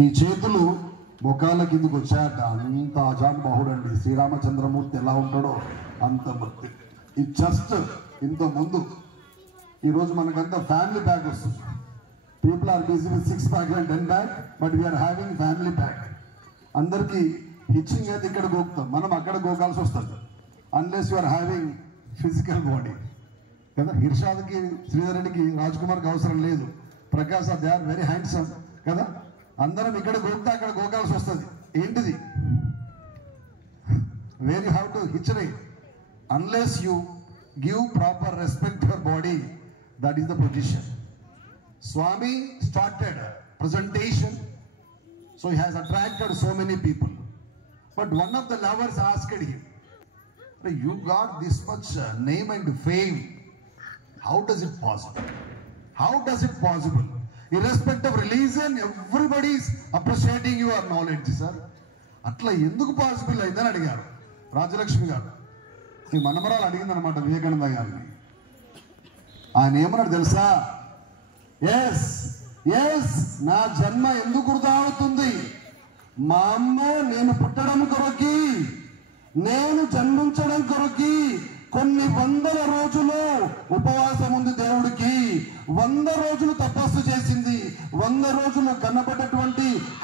ఈ చేతులు ముఖాల కిందకి వచ్చాక అంత అజానుబాహుడండి. శ్రీరామచంద్రమూర్తి ఎలా ఉంటాడో అంత భక్తి. ఈ జస్ట్ ఇంత ముందు ఈరోజు మనకంతా ఫ్యామిలీ ప్యాక్ వస్తుంది. People are busy with 6 pack and 10 pack, but we are having family pack. అందరికీ హిచ్చింగ్ అయితే ఇక్కడ గోకుతాం, మనం అక్కడ గోకాల్సి వస్తుంది. Unless you are having physical body కదా. ఇర్షాద్కి, శ్రీధరునికి, రాజ్ కుమార్కి అవసరం లేదు. Prakash they are very handsome కదా. అందరం ఇక్కడ గోక్తా అక్కడ గోకాల్సి వస్తుంది. ఏంటిది? వేర్ యూ హ్యావ్ టు హిచరేట్. Unless you give proper respect to your body, that is the position. Swami started presentation, so he has attracted so many people. But one of the lovers asked him, "You got this much name and fame. How does it possible? How does it possible? Irrespective of religion, everybody is appreciating your knowledge, sir. Atla enduku possible aindani adigaru Rajalakshmi garu. Ee manamaralu adiginదన్నమాట వివేకానంద గారిని. ఆయన ఏమన్నాడు తెలుసా? Yes నా జన్మ ఎందుకు వృధా అవుతుంది? మా అమ్మ నేను పుట్టడం కొరకి, నేను జన్మించడం కొరకి కొన్ని 100 రోజులు ఉపవాసం ఉంది దేవుడికి. 100 రోజులు తపస్సు చేసింది. 100 రోజులు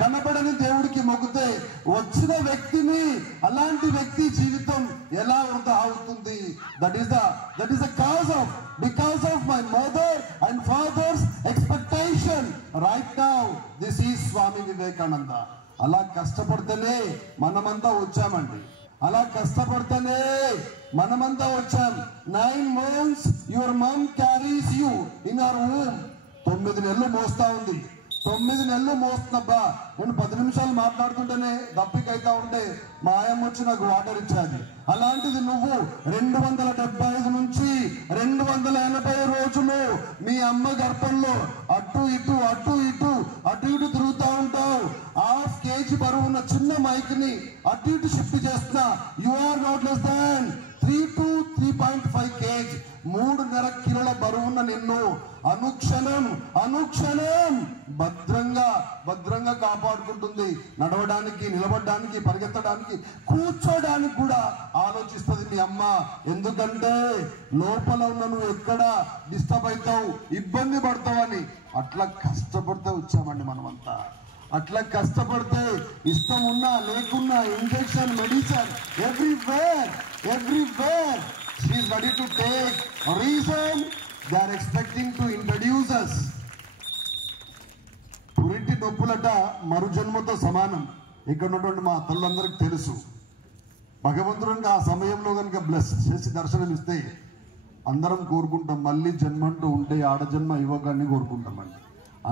కనబడని దేవుడికి మొక్కితే వచ్చిన వ్యక్తిని, అలాంటి వ్యక్తి జీవితం ఎలా వృధా అవుతుంది? That is the because of my mother and father's expectation. Right now this is Swami Vivekananda. అలా కష్టపడితేనే మనమంతా వచ్చామండి. అలా కష్టపడితేనే మనమంతా వచ్చాం. 9 months your mom carries you in her womb. 9 నెలలు మోస్తా ఉంది. 9 నెలలు మోస్తున్నబ్బా. నేను 10 నిమిషాలు మాట్లాడుతుంటేనే దప్పికైతా ఉంటే మా ఆయమ్మ వచ్చి నాకు వాటర్ ఇచ్చాది. అలాంటిది నువ్వు 275 నుంచి 280 రోజులు మీ అమ్మ గర్భంలో అటు ఇటు తిరుగుతూ ఉంటావు. 1/2 kg బరువున్న చిన్న మైక్ ని అటు ఇటు షిఫ్ట్ చేస్తున్నా. You are not less than 3 to 3.5 kg. 3.5 కిలోల బరువున్న నిన్ను అనుక్షణం భద్రంగా కాపాడుకుంటుంది. నడవడానికి, నిలబడడానికి, పరిగెత్తడానికి, కూర్చోడానికి కూడా ఆలోచిస్తుంది మీ అమ్మ. ఎందుకంటే లోపల ఉన్న నువ్వు ఎక్కడ డిస్టర్బ్ అవుతావు, ఇబ్బంది పడతావని. అట్లా కష్టపడితే వచ్చామండి మనమంతా. అట్లా కష్టపడితే ఇష్టం ఉన్నా లేకున్నా injection, medicine everywhere she is ready to take. A reason they are expecting to introduce us. పురిటి నొప్పులట మరుజన్మతో సమానం. ఇక్కడ ఉన్నటువంటి మా తల్లందరికి తెలుసు. భగవంతుడు ఆ సమయంలో కనుక బ్లెస్ చేసి దర్శనం ఇస్తే అందరం కోరుకుంటాం, మళ్ళీ జన్మంటూ ఉంటే ఆడజన్మ ఇవ్వగానే కోరుకుంటామండి.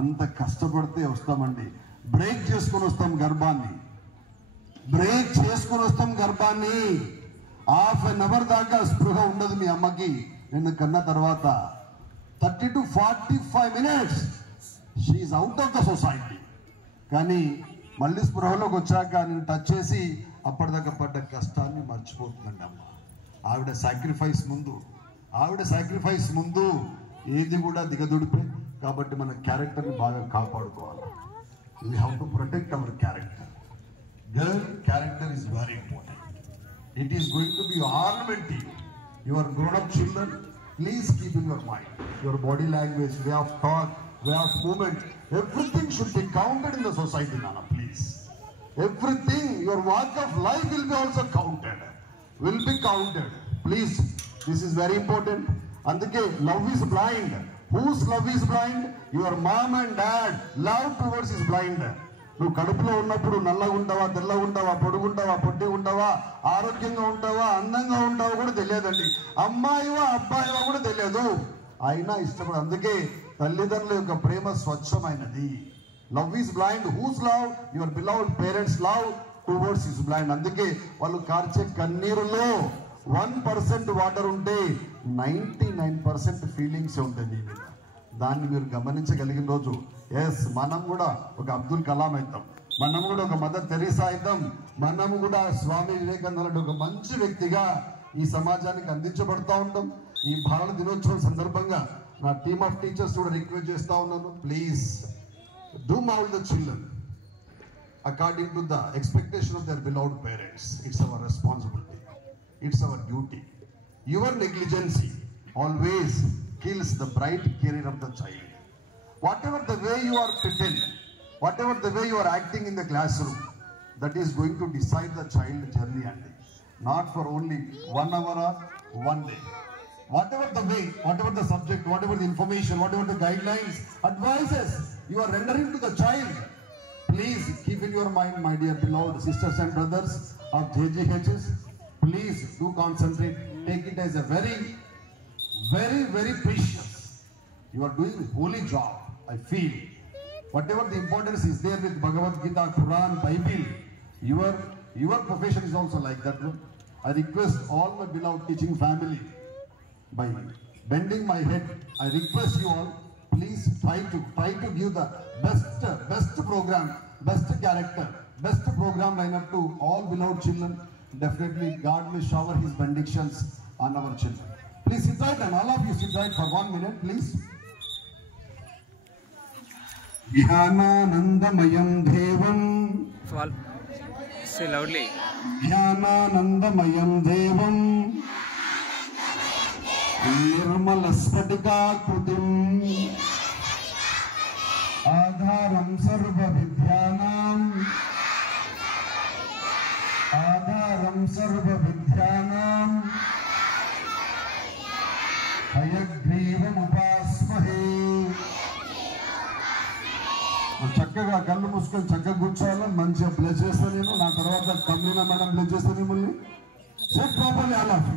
అంత కష్టపడితే వస్తామండి. బ్రేక్ చేసుకొని వస్తాం గర్భాన్ని. 1/2 hour దాకా స్పృహ ఉండదు మీ అమ్మకి. నిన్ను కన్న తర్వాత 30 to 45 minutes she's out of the society. కానీ మళ్ళీ స్పృహలోకి వచ్చాక నేను టచ్ చేసి అప్పటిదాకా పడ్డ కష్టాన్ని మర్చిపోతుందండి అమ్మ. ఆవిడ సాక్రిఫైస్ ముందు ఏది కూడా దిగదుడిపే. కాబట్టి మన క్యారెక్టర్ని బాగా కాపాడుకోవాలి. We have to protect our character. Girl character is very important. It is going to be ornament to you. Your grown-up children, please keep in your mind your body language, way of talk, way of movement. Everything should be counted in the society, Nana. Please, everything. Your walk of life will be also counted. Please, this is very important. Anduke love is blind. Whose love is blind? Your mom and dad love towards is blind. నువ్వు కడుపులో ఉన్నప్పుడు నల్లగా ఉంటావా, తెల్లగా ఉంటావా, పొడుగుంటావా, పొట్టిగా ఉంటావా, ఆరోగ్యంగా ఉంటావా, అందంగా ఉంటావా కూడా తెలియదండి. అమ్మాయివా అబ్బాయివా కూడా తెలియదు. అయినా ఇష్టపడు. అందుకే తల్లిదండ్రుల యొక్క ప్రేమ స్వచ్ఛమైనది. Love is blind. Whose love? Your beloved parents love towards is blind. అందుకే వాళ్ళు కార్చే కన్నీరులో 1% వాటర్ ఉంటే 99% ఫీలింగ్స్ ఉంటాయి నీ మీద. దాన్ని మీరు గమనించగలిగిన రోజు మనం కూడా ఒక అబ్దుల్ కలాం అవుతాం, మనం కూడా ఒక మదర్ తెరీసా అవుతాం, మనం కూడా స్వామి వివేకానంద ఒక మంచి వ్యక్తిగా ఈ సమాజానికి అందించబడతా ఉంటాం. ఈ భారత దినోత్సవం సందర్భంగా నా టీమ్ ఆఫ్ టీచర్స్ కూడా రిక్వెస్ట్ చేస్తా ఉన్నాను, please do mould the children. according to the expectation of their beloved parents. It's our responsibility. It's our duty. Your negligence always kills the bright career of the child. Whatever the way you are pretend, whatever the way you are acting in the classroom, that is going to decide the child journey and not for only 1 hour or 1 day. Whatever the way, whatever the subject, whatever the information, whatever the guidelines, advices you are rendering to the child, please keep in your mind, my dear beloved sisters and brothers of JGHs. Please do concentrate. Take it as a very, very, very precious. You are doing a holy job, I feel. Whatever the importance is there with Bhagavad Gita, Quran, Bible, your profession is also like that. I request all my beloved teaching family, by bending my head, I request you all, please try to give the best program, best character, best program lineup to all beloved children. Definitely God will shower His benedictions on our children. Please sit right, and all of you sit right for 1 minute, please. Dhyananandamayam Devam. Say loudly. Dhyananandamayam Devam. Nirmala Spatika Krutim. Adharam Sarva Vidyanam. Adharam Sarva Vidyanam. Hayagrivam Upasmahe. చక్కగా కళ్ళు మూసుకొని చక్కగా కూర్చోవాలని మంచిగా play చేస్తాను నేను. నా తర్వాత కమ్లీనా madam play చేస్తాను మిమ్మల్ని. Set properly all of you.